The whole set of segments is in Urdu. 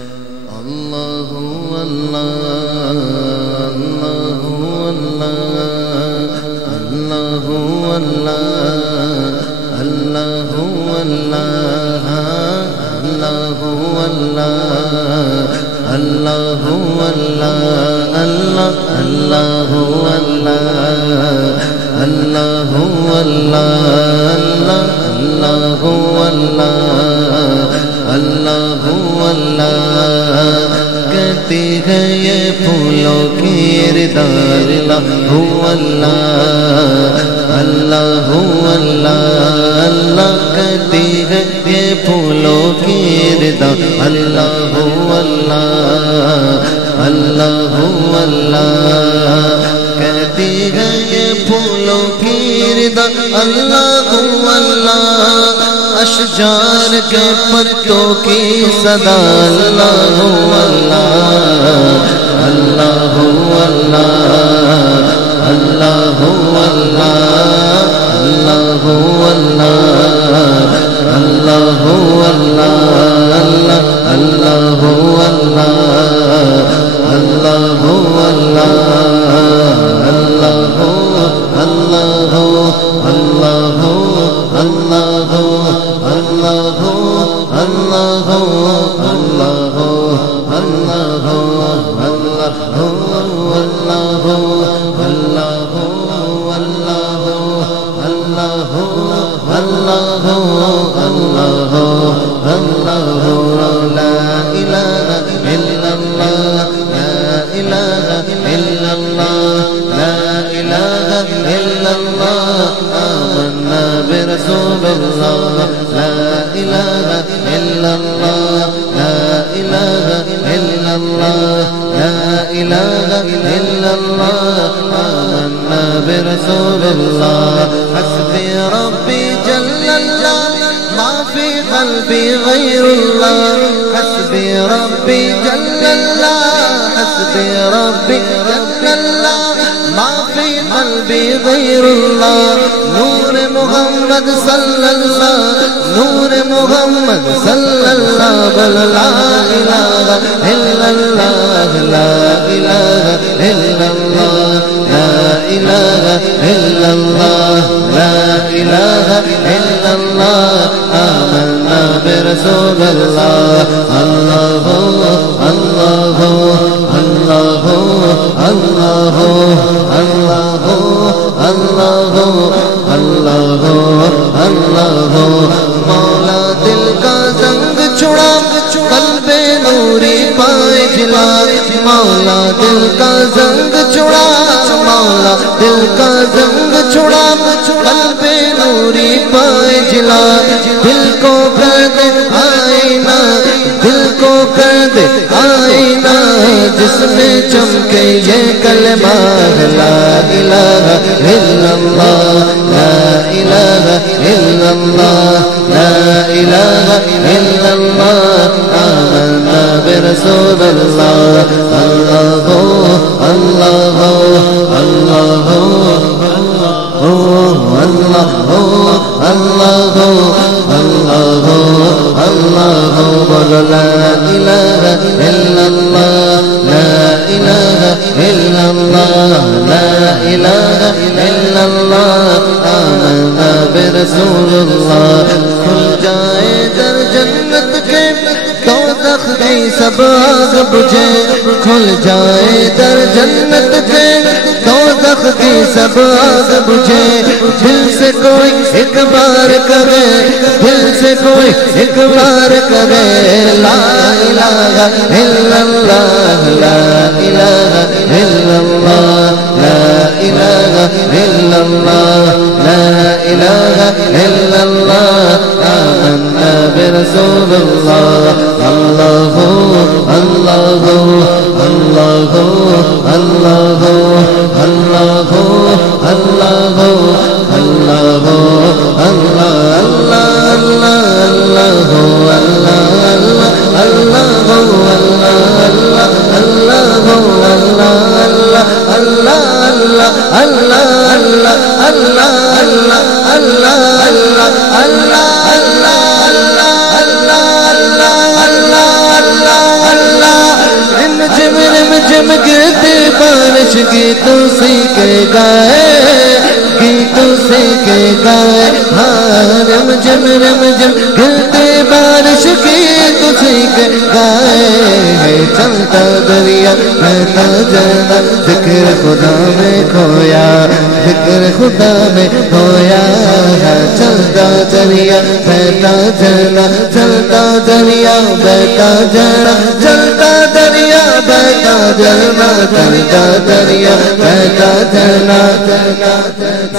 اللہ اللہ اللہ اللہ اللہ اللہ اللہ اللہ اللہ اللہ اللہ اللہ اللہ کہتی ہے یہ پھولوں کی اردار اللہ اللہ اللہ کہتی ہے یہ پھولوں کی اردار اللہ اللہ اللہ کہتی ہے یہ پھولوں کی اردار اللہ اللہ اشجار کے پتوں کی صدا اللہ اللہ اللہ اللہ اللہ اللہ اللہ برسول الله حسبي ربي جل الله ما في قلبي غير الله حسبي ربي جل الله حسبي ربي جل الله ما في قلبي غير الله نور محمد صلى الله نور محمد صلى الله بل لا إله إلا الله لا إله إلا الله لا إله إلا الله لا إله إلا الله آمنا برسول الله الله الله الله الله الله الله الله الله مولا دل کا زنگ چھڑا قلب نوری پائے جلا مولا دل کا زنگ چھڑا مولا دل کا زنگ چھڑا قلب نوری پائے جلا دل کو کر دے آئینہ دل کو کر دے آئینہ جس میں چمکے یہ کلمہ لا الہ الا اللہ لا الہ الا اللہ لا الہ الا اللہ آمنا برسول اللہ اللہ اللہ اللہ اللہ اللہ اللہ اللہ لا الہ الا اللہ لا الہ الا اللہ لا الہ الا اللہ آمنا برسول اللہ کھل جائے در جنت کے دوزخ کی سب آگ بجھے کھل جائے در جنت کے دوزخ کی سب آگ بجھے دل سے کوئی ایک بار کرے دل سے کوئی ایک بار کرے لا الہ الا اللہ لا الہ الا اللہ لا الہ الا اللہ لا الہ الا اللہ آمنا برسول اللہ اللہ اللہ اللہ اللہ اللہ اللہ اللہ اللہ گیت سیکھ گائے گیت سیکھ گائے ہاں رم جم گرتے بارش گیت سیکھ گائے چلتا دریا بہتا جھرنا ذکر خدا میں کھویا ذکر خدا میں کھویا چلتا دریا بہتا جھرنا چلتا دریا بہتا جھرنا چلتا دریا بہتا جھرنا چلتا دریا بہتا جھرنا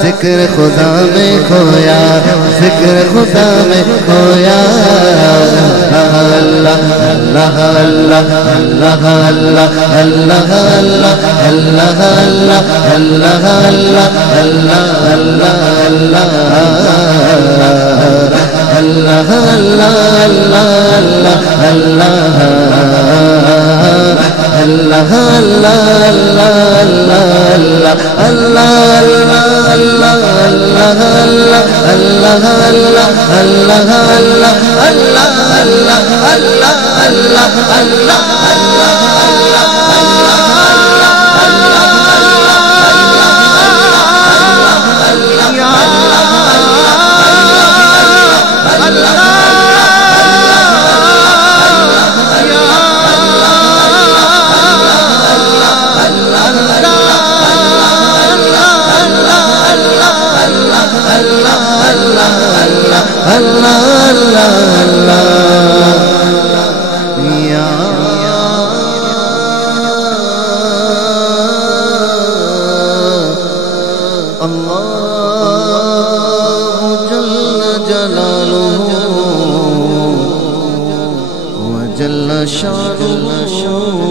ذکر خدا میں کھویا ذکر خدا میں کھویا اللہ اللہ اللہ اللہ اللہ اللہ اللہ اللہ اللہ اللہ اللہ اللہ جل شانہ